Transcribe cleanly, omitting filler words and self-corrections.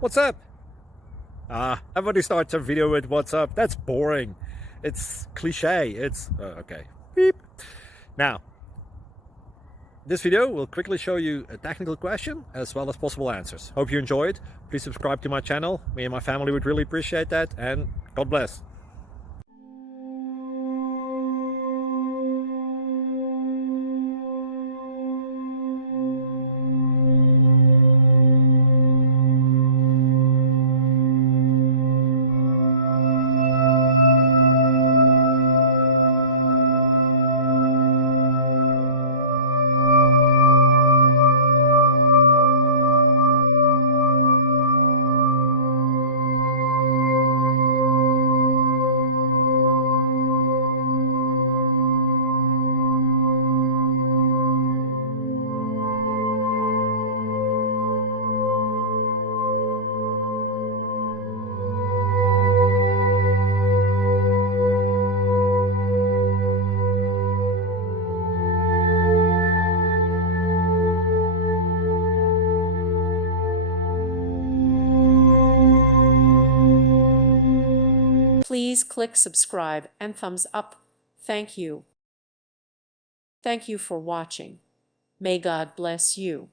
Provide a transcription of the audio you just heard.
What's up? Everybody starts a video with what's up. That's boring. It's cliche. It's okay. Beep. Now, this video will quickly show you a technical question as well as possible answers. Hope you enjoyed. Please subscribe to my channel. Me and my family would really appreciate that, and God bless. Please click subscribe and thumbs up. Thank you. Thank you for watching. May God bless you.